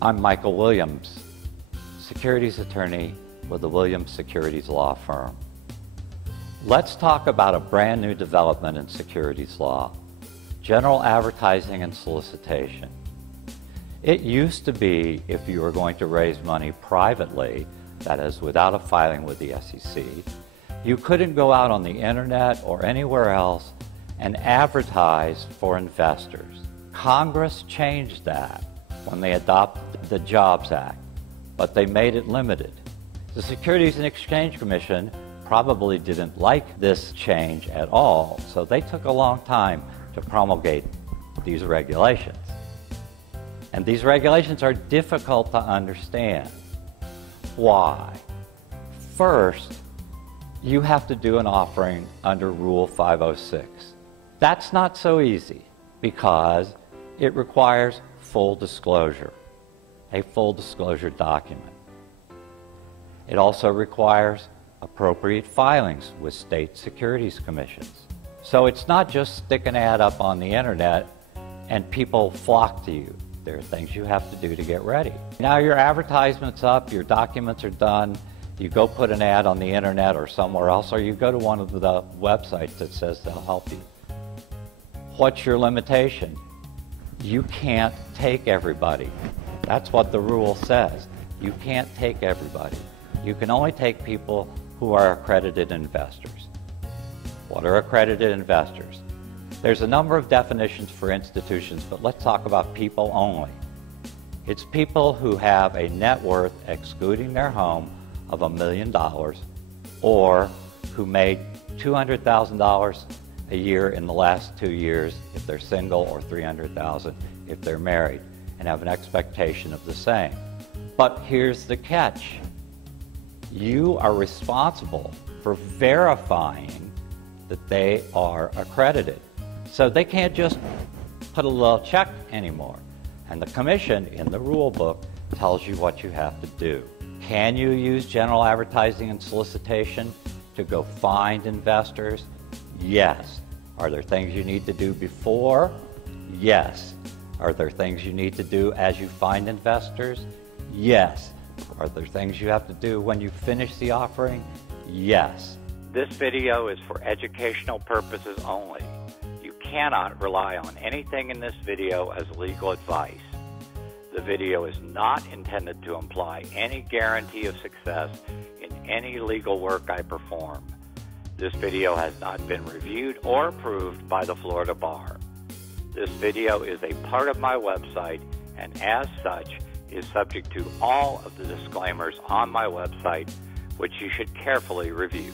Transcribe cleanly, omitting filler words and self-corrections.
I'm Michael Williams, securities attorney with the Williams Securities Law Firm. Let's talk about a brand new development in securities law, general advertising and solicitation. It used to be if you were going to raise money privately, that is, without a filing with the SEC, you couldn't go out on the internet or anywhere else and advertise for investors. Congress changed that when they adopted the Jobs Act, but they made it limited. The Securities and Exchange Commission probably didn't like this change at all, so they took a long time to promulgate these regulations. And these regulations are difficult to understand. Why? First, you have to do an offering under Rule 506. That's not so easy because it requires full disclosure, a full disclosure document. It also requires appropriate filings with state securities commissions. So it's not just stick an ad up on the internet and people flock to you. There are things you have to do to get ready. Now your advertisement's up, your documents are done, you go put an ad on the internet or somewhere else, or you go to one of the websites that says they'll help you. What's your limitation? You can't take everybody. That's what the rule says. You can't take everybody. You can only take people who are accredited investors. What are accredited investors? There's a number of definitions for institutions, but let's talk about people only. It's people who have a net worth excluding their home of $1 million or who made $200,000 a year in the last 2 years if they're single, or $300,000 if they're married, and have an expectation of the same. But here's the catch. You are responsible for verifying that they are accredited. So they can't just put a little check anymore. And the commission in the rule book tells you what you have to do. Can you use general advertising and solicitation to go find investors? Yes. Are there things you need to do before? Yes. Are there things you need to do as you find investors? Yes. Are there things you have to do when you finish the offering? Yes. This video is for educational purposes only. You cannot rely on anything in this video as legal advice. The video is not intended to imply any guarantee of success in any legal work I perform. This video has not been reviewed or approved by the Florida Bar. This video is a part of my website and as such is subject to all of the disclaimers on my website, which you should carefully review.